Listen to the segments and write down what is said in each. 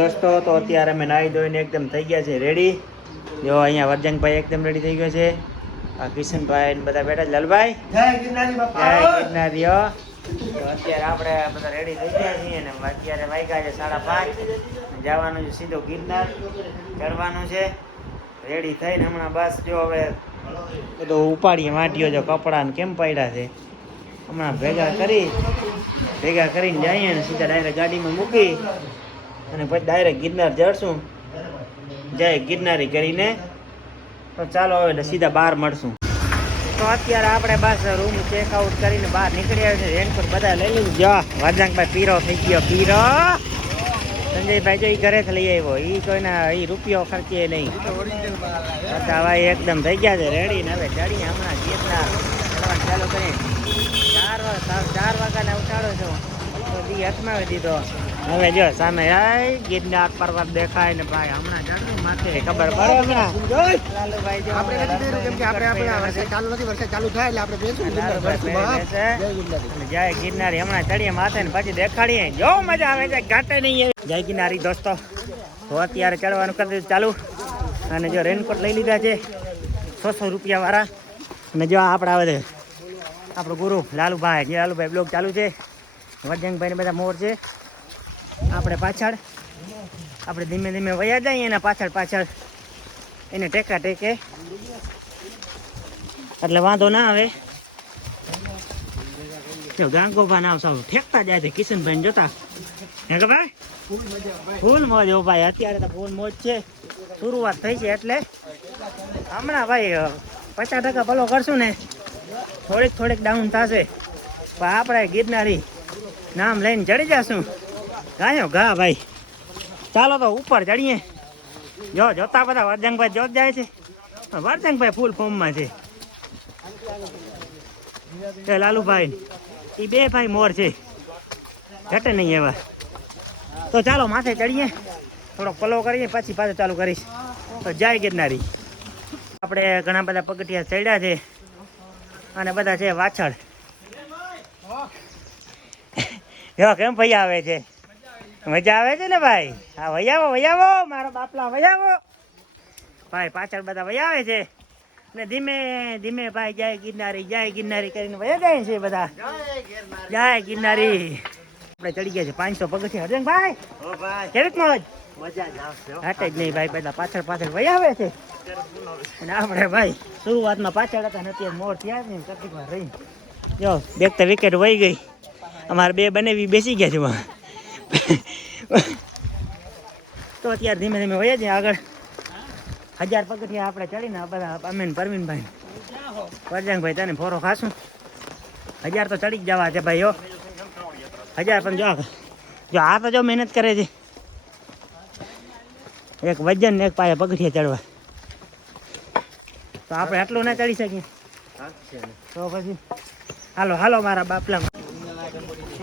દોસ્તો તો અત્યારે અમે નાહી ધોઈને એકદમ થઈ ગયા છે રેડી જો અહીંયા વરજંગભાઈ એકદમ રેડી થઈ ગયો છે. આ કિશનભાઈ ને બધા બેઠા લાલભાઈ? જય ગિરનારી જય અત્યારે આપણે બધા રેડી થઈ ગયા છીએ ને અત્યારે વાગ્યા છે સાડા પાંચ. જવાનું છે સીધો ગિરનાર. ચડવાનું છે. રેડી થઈને હમણાં બસ જો હવે બધું ઉપાડીએ માટીઓ જો કપડાં ને કેમ પડ્યા છે. હમણાં ભેગા કરી ભેગા કરીને જઈએ ને સીધા ડાયરેક્ટ ગાડીમાં મૂકી અને પછી ડાયરેક્ટ ગિરનાર ચડશું જય ગિરનારી કરીને. તો ચાલો હવે એટલે સીધા બહાર મળશું. તો અત્યારે આપણે બસ રૂમ ચેક આઉટ કરીને બહાર નીકળી આવ્યા છે રેનકોટ બધા લઈ લીધું. જો, વાજાંગભાઈ પીરો થઈ ગયો. પીરો. સંજયભાઈ જો એ ઘરેથી લઈ આવ્યો. એ કોઈના એ રૂપિયો ખર્ચીએ નહીં. બધા ભાઈ એકદમ થઈ ગયા છે. રેડી ને હવે ચડીએ હમણાં. ગીરના ચાલુ કરી ચાર વાગ ચાર વાગ્યાને ઉઠાડો છો. દીધો. હવે જો સામે આય ગિરનાર પર્વત દેખાય ને ભાઈ હમણાં માથે. ખબર પડે હમણાં. લાલુભાઈ જો આપણે નથી બેસવું કેમ કે આપણે આપણે આ ચાલુ નથી વરસાદ ચાલુ થાય એટલે આપણે બેસવું ગિરનાર લાલુભાઈ ભરશું બહાર. બેસે. જય ગિરનારી. હમણાં ચડીએ માથે ને પછી દેખાડીએ. જો મજા આવે છે ઘાટે નહીં જય ગિરનારી દોસ્તો. તો અત્યારે ચડવાનું કરી દીધું ચાલુ. અને જો રેનકોટ લઈ લીધા છે છસો રૂપિયા વાળા અને જો આપડે આવે છે આપણો ગુરુ લાલુભાઈ જે લાલુભાઈ બ્લોગ ચાલુ છે વજંગભાઈ બધા મોર છે. આપણે પાછળ, આપણે ધીમે ધીમે વયા જઈએ એના પાછળ પાછળ. એને ટેકા ટેકે. એટલે વાંધો ના આવે. જો ગાંગોભા નામ સાવ ઠેકતા જાય છે. કિશનભાઈ જોતા. ભાઈ? ફૂલ મોજ. હો ભાઈ, અત્યારે તો ફૂલ મોજ છે. શરૂઆત થઈ છે એટલે હમણાં ભાઈ પચાસ ટકા ભલો કરશું ને. થોડીક થોડીક ડાઉન થશે. પણ આપણે ગિરનારી નામ લઈને ચડી જશું. ગાયો ગા ભાઈ. ચાલો તો ઉપર ચડીએ. જો, જોતા બધા વરજંગભાઈ જોત જાય છે. વરજંગભાઈ ફૂલ ફોર્મમાં છે. એ લાલુભાઈ એ બે ભાઈ મોર છે. ઘટે નહીં એવા. તો ચાલો માથે ચડીએ. થોડોક પલો કરીએ, પછી પાછો ચાલુ કરીશ. તો જય ગિરનારી. આપણે ઘણા બધા પગથિયા ચડ્યા છે. અને બધા છે વાછળ. જો કેમ ભાઈ આવે છે? મજા આવે છે ને ભાઈ? હા વૈયાવો વૈયાવો મારો બાપલા વૈયાવો ભાઈ પાછળ બધા વૈયાવે છે. ને ધીમે ધીમે ભાઈ જય ગિરનારી જય ગિરનારી કરીને વયા જાય છે બધા. જય ગિરનારી. આપણે ચડી ગયા છે પાંચસો પગથી હરજન ભાઈ? કેવી મોજ હાટે જ નહીં ભાઈ બધા પાછળ પાછળ વહી આવે છે. અને આપણે ભાઈ શરૂઆતમાં પાછળ હતા ને અત્યારે મોર થયા ને તકલીફમાં રહી જો દેખ તો વિકેટ વહી ગઈ. અમારે બે બનેવી બેસી ગયા છે તો અત્યારે ધીમે ધીમે હોય જાય આગળ. હજાર પગથિયા આપણે ચડીને બધા અમે ને પરવીનભાઈ પરજાંગભાઈ તને ફોરો ખાશું. હજાર તો ચડી જ જવા છે ભાઈ હો. હજાર પણ જો જો આ તો જો મહેનત કરે છે. એક વજન ને એક પાયે પગથિયા ચડવા. તો આપણે આટલું ના ચડી શકીએ. તો પછી હાલો હાલો મારા બાપલા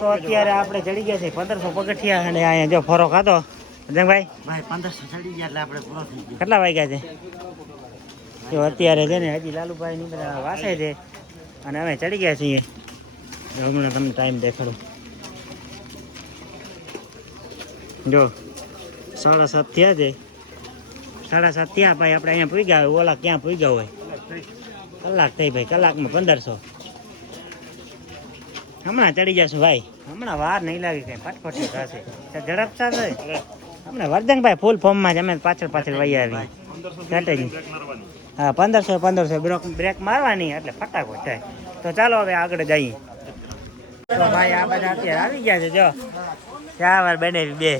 તો અત્યારે આપણે ચડી ગયા છે પંદરસો પગથિયા અને અહીંયા જો ફરો ખાધો. જંગભાઈ ભાઈ પંદરસો ચડી ગયા એટલે આપણે પૂરો થઈ ગયો. કેટલા વાગ્યા છે? જો અત્યારે છે ને હજી લાલુભાઈ ની બધા વાસે છે અને અમે ચડી ગયા છીએ. હમણાં તમને ટાઈમ દેખાડું. જો સાડા સાત થયા છે. સાડા સાત થયા ભાઈ આપણે અહીંયા પૂગ્યા હોય ઓલા ક્યાં પૂગ્યા હોય? કલાક થઈ ભાઈ કલાકમાં પંદરસો. હમણાં ચડી જશું ભાઈ. હમણાં વાર નહીં લાગે કઈ ફટફટ થશે. ઝડપ થશે. હમણાં વર્ધનભાઈ ફૂલ ફોર્મમાં જ અમે પાછળ પાછળ વહી આવી. ઘટે હા પંદરસો પંદરસો બ્રેક બ્રેક મારવાની એટલે ફટાકો થાય. તો ચાલો હવે આગળ જઈએ. તો ભાઈ આ બધા અત્યારે આવી ગયા છે જો. ચાર વાર બને બે.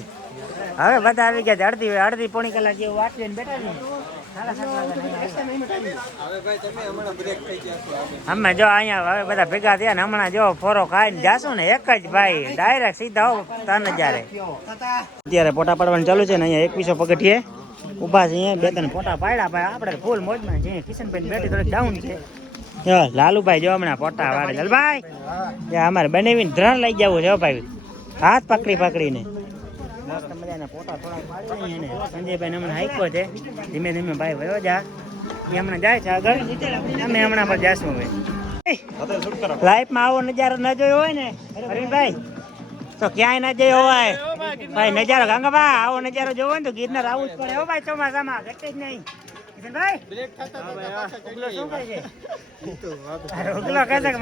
હવે બધા આવી ગયા છે અડધી અડધી પોણી કલાક જેવું વાંચીને બેઠા છે. અમે જો અહીંયા હવે બધા ભેગા થયા ને હમણાં જો ફોરો ખાઈને જાશું ને, એક જ ભાઈ ડાયરેક્ટ સીધા હો ત્રણ અત્યારે ફોટા પાડવાનું ચાલુ છે ને અહીંયા એકવીસો પગથિયે. ઊભા છે અહીંયા, બે ત્રણ ફોટા પાડ્યા, ભાઈ, આપણે ફૂલ મોજમાં છીએ. કિશનભાઈ બેટી થોડીક ડાઉન છે. લાલુભાઈ જો હમણાં ફોટા વાળે. લાલભાઈ ત્યાં અમારે બનાવીને ધ્રણ લઈ જવું છે ભાઈ. હાથ પકડી પકડીને. મસ્ત મજાના ફોટા થોડા પાડી અને સંજયભાઈ હમણાં હાઈકો છે. ધીમે ધીમે ભાઈ વયો જા. એ હમણાં જાય છે આગળ. અમે હમણાં પર જાશું હવે. લાઈફમાં આવો નજારો ન જોયો હોય ને અરવિંદભાઈ તો ક્યાંય ના જોયો હોય. ભાઈ નજારો ગાંગાભાઈ આવો નજારો જોવો ને તો ગિરનાર આવું જ પડે. હો ભાઈ ચોમાસામાં ઘટે જ નહીં.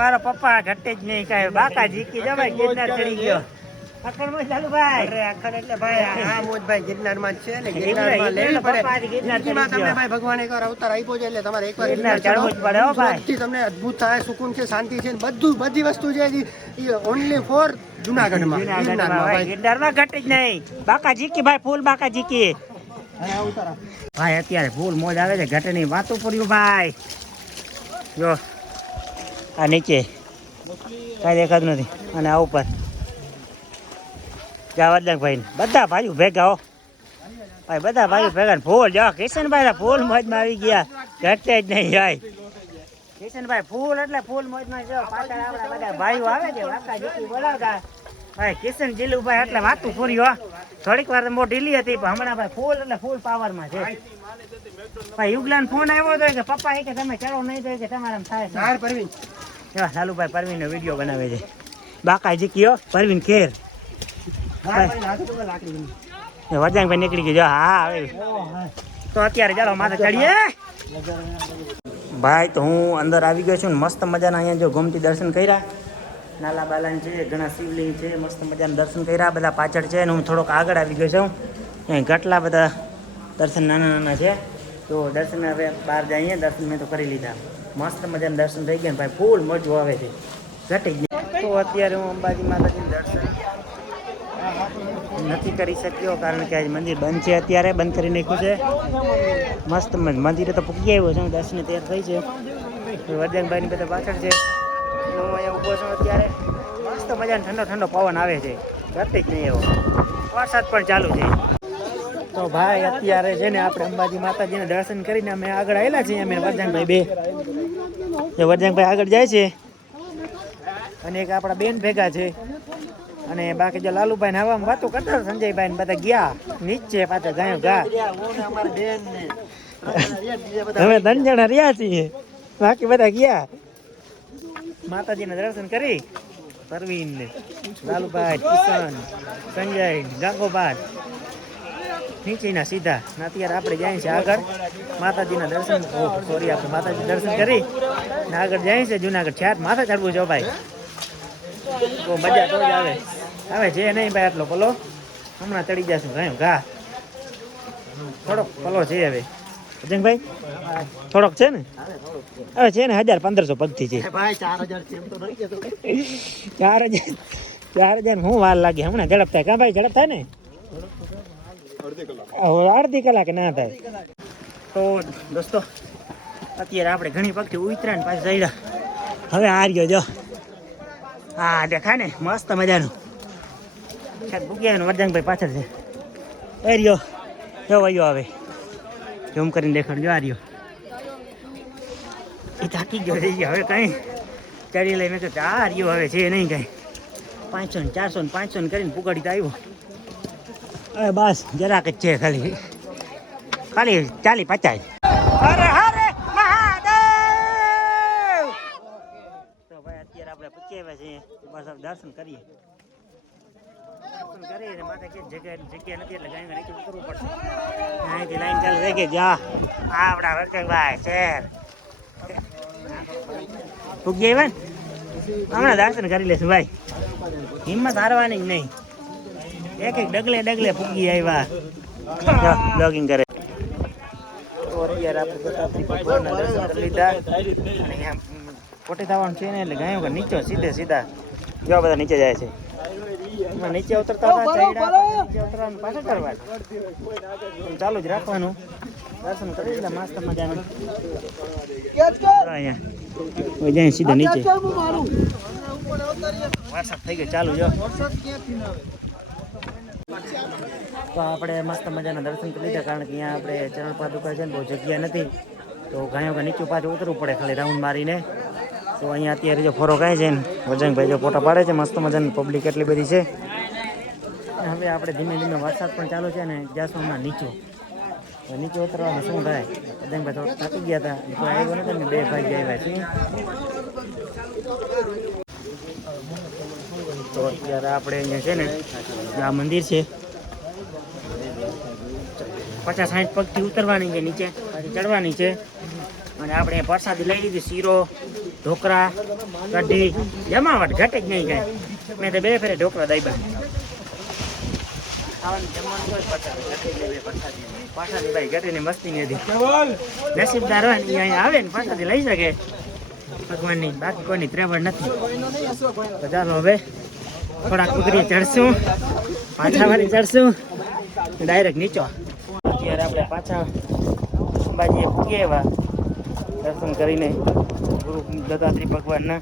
મારો પપ્પા ઘટે જ નહીં કઈ બાકા જીકી જવાય ગિરનાર ચડી ગયો. અખરમાં ચાલુ ભાઈ. અરે આખર એટલે ભાઈ આ મોજભાઈ ગિરનારમાં જ છે ને ગિરનારમાં લેવી પડે. તમને ભાઈ ભગવાન એકવાર અવતાર આપ્યો છે એટલે તમારે એકવાર ગિરનાર ગિરનાર જ પડે હો ભાઈ. તમને અદ્ભુત થાય સુકૂન છે શાંતિ છે ને બધું બધી વસ્તુ છે એ ઓનલી ફોર જુનાગઢમાં જુનાગઢમાં ગિરનારમાં ભાઈ. ભાઈ ગિરનારમાં ઘટે જ નહીં. બાકા જીકી ભાઈ ફૂલ બાકા જીકી અને આ ઉતાર આપ. ભાઈ અત્યારે ફૂલ મોજ આવે છે ઘટની વાતો પડ્યું ભાઈ. જો આ નીચે. કાંઈ દેખાતું નથી. અને આ ઉપર. જા ભાઈ બધા ભાઈઓ ભેગા હો. ભાઈ બધા ભાઈઓ ભેગા ફૂલ જો કિશનભાઈ ફૂલ મોજમાં આવી ગયા. ઘટે જ નહીં ભાઈ કિશનભાઈ ફૂલ એટલે ફૂલ મોજમાં જો પાછળ આપણા બધા ભાઈઓ આવે છે વાકા જીતી બોલાવતા ભાઈ કિશન જીલુભાઈ એટલે વાતું પૂરી હો. થોડીક વાર તો બહુ ઢીલી હતી પણ હમણાં ભાઈ ફૂલ એટલે ફૂલ પાવરમાં છે. ભાઈ યુગલાન ફોન આવ્યો હતો કે પપ્પા એ કે તમે ચડો નહીં તો કે તમારે થાય નાર પરવીન. એવા લાલુભાઈ પરવીનનો વીડિયો બનાવે છે. બાકા જીક્યો પરવીન ખેર. નાર ભાઈ નીકળી ગયો હા આવે. તો અત્યારે ચાલો, માથે ચડીએ. ભાઈ, તો હું અંદર આવી ગયો છું મસ્ત મજાના અહીંયા જો ગોમતી દર્શન કર્યા. નાલા બાલાન છે, ઘણા શિવલિંગ છે, મસ્ત મજાના દર્શન કર્યા, બધા પાછળ છે અને હું થોડોક આગળ આવી ગયો છું. અહીં કેટલા બધા દર્શન નાના નાના છે. તો દર્શન હવે બહાર જઈએ, દર્શન મેં તો કરી લીધા. મસ્ત મજાના દર્શન થઈ ગયા ભાઈ, ફૂલ મજો આવે છે. ઘટી ગયા. તો અત્યારે હું અંબાજી દર્શન નથી કરી શક્યો, કારણ કે આજે મંદિર બંધ છે અત્યારે, બંધ કરી નાખ્યું છે. મસ્ત મંદિરે તો પૂકી આવ્યો છું દર્શને તૈયાર થઈ છે. વરદાનભાઈની બધા પાછળ છે. હું અહીંયા ઊભો છું અત્યારે. મસ્ત મજાનો ઠંડો ઠંડો પવન આવે છે. ઘટે જ નહીં એવો વરસાદ પણ ચાલુ છે. તો ભાઈ, અત્યારે છે ને આપણે અંબાજી માતાજીને દર્શન કરીને અમે આગળ આવેલા છીએ, અમે વરદાનભાઈ બે. વરદાનભાઈ આગળ જાય છે. અને એક આપણા બેન ભેગા છે. અને બાકી જો લાલુભાઈ ને હવામાં વાતો કરતા સંજયભાઈ ને બધા ગયા, નીચે પાછા ગાયો ગા અમે ત્રણ જણા રહ્યા છીએ, બાકી બધા ગયા. માતાજીના દર્શન કરી પરવીન ને લાલુભાઈ, કિશન, સંજય ગાંગોબાદ નીચેના સીધા, ને અત્યારે આપણે જાય છે આગળ. માતાજીના દર્શન સોરી આપણે માતાજી દર્શન કરી. ને આગળ જાય છે જુનાગઢ. છાત માથા ચડવું છે ભાઈ. મજા તો જ આવે. આવે છે નહીં ભાઈ આટલો પલો. હમણાં ચડી જશું ગાયો ઘા. થોડોક પલો છે હવે. અજંગભાઈ થોડોક છે ને? હવે છે ને હજાર પંદરસો પગથી છે. ભાઈ ચાર હજાર છે એમ તો નહીં કહેતો. ચાર હજાર હું વાર લાગે? હમણાં ઝડપ થાય કાં ભાઈ ઝડપ થાય ને હવે અડધી કલાક ના થાય. તો દોસ્તો અત્યારે આપણે ઘણી પગથી ઉતરા ને પાછા ચડ્યા હવે આ ગયો જો. હા દેખાય ને મસ્ત મજાનું. ક્યાંક ભૂગ્યા ને વરદાનભાઈ પાછળ છે. એ રહ્યો. જો વયો આવે. ઝૂમ કરીને દેખાડજો આ રહ્યો. એ થાકી ગયો થઈ ગયો હવે કાંઈ ચડી લઈને તો આ હવે છે નહીં કાંઈ. પાંચસો ને ચારસો ને પાંચસો ને કરીને પુગાડી તો આવ્યો. હવે બસ, જરાક જ છે ખાલી. ખાલી ચાલી પચાસ. અરે હરે તો ભાઈ, અત્યારે આપણે પૂછી આવ્યા છીએ દર્શન કરીએ દર્શન કરીએ ને માથે કે જગ્યા જગ્યા નથી એટલે ગાય નીચે ઉતરવું પડશે અહીંથી લાઈન આવ્યા હમણાં દર્શન કરી લેશું ભાઈ. હિંમત હારવાની જ નહીં. એક એક ડગલે ડગલે પૂગી આવ્યા. લોગિંગ કરે. અત્યારે આપણે થવાનું છે ને એટલે ગાયો નીચો, સીધે, સીધા. જો બધા નીચે જાય છે. નીચે ઉતરતા નીચે ઉતરવાનું પાછા કરવાનું ચાલુ જ રાખવાનું. દર્શન કરી લીધા મસ્ત મજાનું. અહીંયા. જાય સીધા નીચે. વરસાદ થઈ ગયો ચાલુ જો. તો આપણે મસ્ત મજાના દર્શન કરી લીધા કારણ કે અહીંયા આપણે ચરણ પાદુકા છે ને બહુ જગ્યા નથી. તો ગાયો કે નીચું પાછું ઉતરવું પડે ખાલી રાઉન્ડ મારીને. તો અહીંયા અત્યારે જો ફોરો કાંઈ છે ને વજનભાઈ જો ફોટા પાડે છે, મસ્ત મજાની પબ્લિક એટલી બધી છે. હવે આપણે ધીમે ધીમે વરસાદ પણ ચાલુ છે ને જાશું હમણાં નીચો નીચે ઉતરવાનું શું થાય? વજનભાઈ થોડુંક થાકી ગયા હતા કોઈ આવ્યો નથી ને, બે ભાઈ આવ્યા છે. તો અત્યારે આપણે અહીંયા છે ને, આ મંદિર છે. પચાસ સાઠ પગથી ઉતરવાની છે, નીચે. ચડવાની છે. અને આપણે પ્રસાદી લઈ લીધી, શીરો. ઢોકળા કઢી જમાવટ ઘટે જ નહીં કાંઈ. મેં તો બે ફેરે ઢોકળા દાઈબા ખાવાનું જમવાનું તો જ પ્રસાદી ઘટે જ નહીં બે પ્રસાદી પ્રસાદી ભાઈ ઘટીને મસ્તી નથી નસીબદાર હોય ને અહીંયા આવે ને પાછળથી લઈ શકે. ભગવાનની બાકી કોઈની ત્રેવડ નથી. ચાલો હવે થોડાક ઉતરીએ ચડશું પાછા વાળી ચડશું ડાયરેક્ટ નીચો. અત્યારે આપણે પાછા અંબાજીએ પૂગીએ એવા દર્શન કરીને ગુરુ દત્તાત્રી ભગવાનના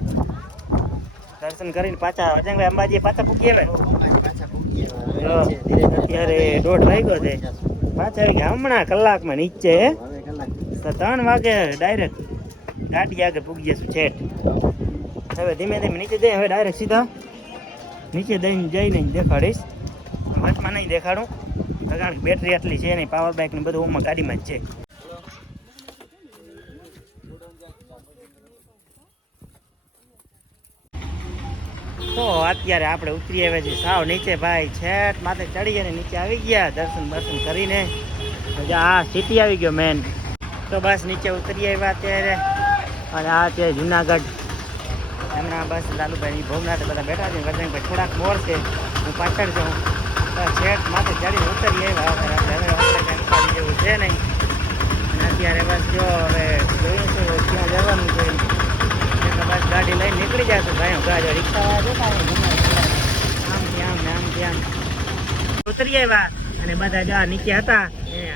દર્શન કરીને પાછા અજંગભાઈ અંબાજીએ પાછા પૂકીએ હવે અત્યારે દોઢ વાગ્યો છે. પાછા આવી ગયા. હમણાં કલાકમાં નીચે તો ત્રણ વાગે ડાયરેક્ટ ગાડી આગળ પૂકી જશું છેટ હવે ધીમે ધીમે નીચે જઈએ. હવે ડાયરેક્ટ સીધા નીચે દઈને જઈને દેખાડીશ. વચમાં નહીં દેખાડું. કારણ કે બેટરી આટલી છે નહીં પાવર બાઇક ને બધું ઓમાં ગાડીમાં જ છે. તો અત્યારે આપણે ઉતરી આવ્યા છીએ સાવ નીચે ભાઈ. છેટ માથે ચડી અને નીચે આવી ગયા, દર્શન દર્શન કરીને. આ સિટી આવી ગયો મેન તો બસ નીચે ઉતરી આવ્યા અત્યારે. અને આ છે જુનાગઢ. એમના બસ લાલુભાઈ ભવનાથ બધા બેઠા છે. વજનભાઈ થોડાક મોર છે. હું પાછળ જાઉં છેટ માથે ચડીને ઉતરી આવ્યા. જેવું છે નહીં. અત્યારે બસ જો હવે જોયું છે ક્યાં જવાનું બસ ગાડી લઈને નીકળી જશે ભાઈ ગાડી રિક્ષાવાળા જતા આમ ત્યાં ને આમ ધ્યાન ઉતરી આવ્યા અને બધા જવા નીચે હતા.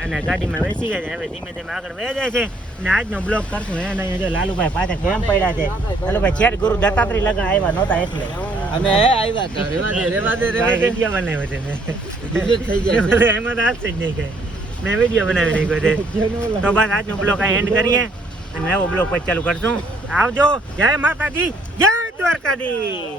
અને ગાડીમાં બેસી ગયા છે. હવે ધીમે ધીમે આગળ વહી જાય છે. અને આજનો બ્લોક કરશું. એને અહીંયા જો લાલુભાઈ પાસે કેમ પડ્યા છે? લાલુભાઈ છેટ ગુરુ દત્તાત્રી લગન આવ્યા નહોતા એટલે. અમે આવ્યા હતા. રેવા દે રેવા દે રેવા દે વીડિયો બનાવ્યો છે Delete થઈ જાય એમાં તો હાથ જ નહીં કઈ મેં વીડિયો બનાવી નાખ્યો છે. તો બસ આજનો બ્લોક અહીં એન્ડ કરીએ. અને નવો બ્લોગ કરશું. આવજો. જય માતાજી. જય દ્વારકાધીશ.